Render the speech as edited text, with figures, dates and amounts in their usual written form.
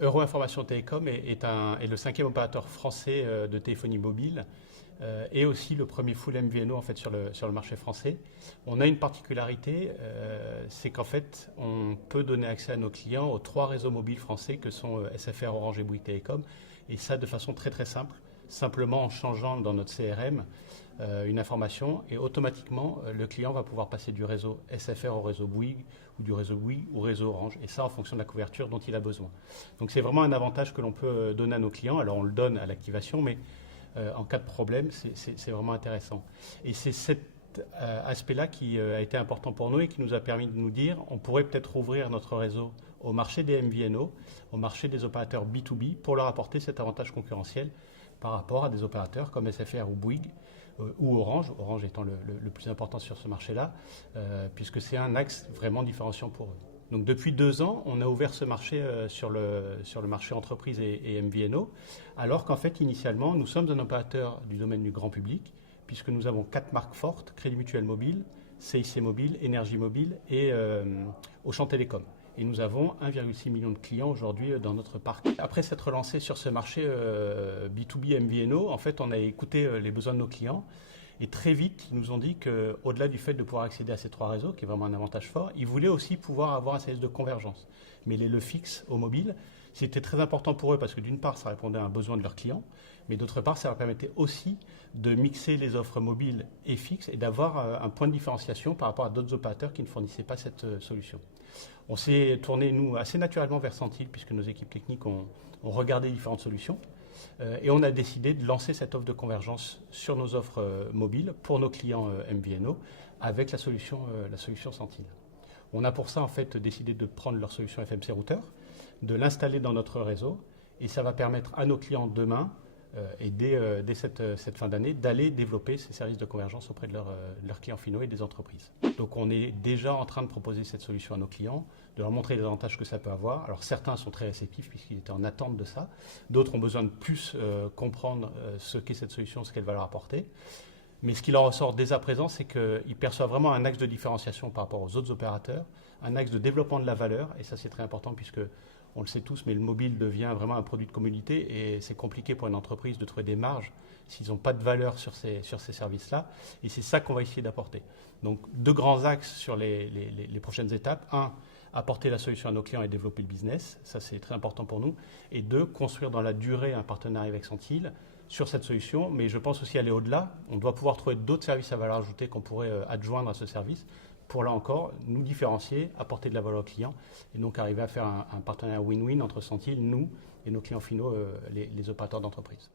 Euro Information Télécom est le cinquième opérateur français de téléphonie mobile et aussi le premier full MVNO en fait, sur le marché français. On a une particularité, c'est qu'en fait, on peut donner accès à nos clients aux trois réseaux mobiles français que sont SFR, Orange et Bouygues Télécom, et ça de façon très très simple, simplement en changeant dans notre CRM une information et automatiquement le client va pouvoir passer du réseau SFR au réseau Bouygues ou du réseau Bouygues au réseau Orange, et ça en fonction de la couverture dont il a besoin. Donc c'est vraiment un avantage que l'on peut donner à nos clients. Alors on le donne à l'activation, mais en cas de problème, c'est vraiment intéressant. Et c'est cet aspect-là qui a été important pour nous et qui nous a permis de nous dire on pourrait peut-être ouvrir notre réseau au marché des MVNO, au marché des opérateurs B2B, pour leur apporter cet avantage concurrentiel par rapport à des opérateurs comme SFR ou Bouygues ou Orange, Orange étant le plus important sur ce marché-là, puisque c'est un axe vraiment différenciant pour eux. Donc depuis 2 ans, on a ouvert ce marché sur le marché entreprise et MVNO, alors qu'en fait, initialement, nous sommes un opérateur du domaine du grand public, puisque nous avons 4 marques fortes, Crédit Mutuel Mobile, CIC Mobile, Énergie Mobile et Auchan Télécom. Et nous avons 1,6 million de clients aujourd'hui dans notre parc. Après s'être lancé sur ce marché B2B MVNO, en fait, on a écouté les besoins de nos clients. Et très vite, ils nous ont dit qu'au-delà du fait de pouvoir accéder à ces 3 réseaux, qui est vraiment un avantage fort, ils voulaient aussi pouvoir avoir un service de convergence. Mais le fixe au mobile, c'était très important pour eux parce que d'une part, ça répondait à un besoin de leurs clients, mais d'autre part, ça leur permettait aussi de mixer les offres mobiles et fixes et d'avoir un point de différenciation par rapport à d'autres opérateurs qui ne fournissaient pas cette solution. On s'est tourné, nous, assez naturellement vers Sentil, puisque nos équipes techniques ont regardé différentes solutions. Et on a décidé de lancer cette offre de convergence sur nos offres mobiles pour nos clients MVNO avec la solution Sentil. On a pour ça en fait décidé de prendre leur solution FMC Router, de l'installer dans notre réseau, et ça va permettre à nos clients demain et dès cette fin d'année d'aller développer ces services de convergence auprès de leurs clients finaux et des entreprises. Donc on est déjà en train de proposer cette solution à nos clients, de leur montrer les avantages que ça peut avoir. Alors certains sont très réceptifs puisqu'ils étaient en attente de ça, d'autres ont besoin de plus comprendre ce qu'est cette solution, ce qu'elle va leur apporter. Mais ce qui leur ressort dès à présent, c'est qu'ils perçoivent vraiment un axe de différenciation par rapport aux autres opérateurs, un axe de développement de la valeur, et ça c'est très important puisque on le sait tous, mais le mobile devient vraiment un produit de commodité et c'est compliqué pour une entreprise de trouver des marges s'ils n'ont pas de valeur sur ces services-là. Et c'est ça qu'on va essayer d'apporter. Donc 2 grands axes sur les prochaines étapes. 1, apporter la solution à nos clients et développer le business. Ça, c'est très important pour nous. Et 2, construire dans la durée un partenariat avec Sentil sur cette solution. Mais je pense aussi aller au-delà. On doit pouvoir trouver d'autres services à valeur ajoutée qu'on pourrait adjoindre à ce service pour là encore nous différencier, apporter de la valeur aux clients et donc arriver à faire un partenariat win-win entre Sentil, nous et nos clients finaux, les opérateurs d'entreprise.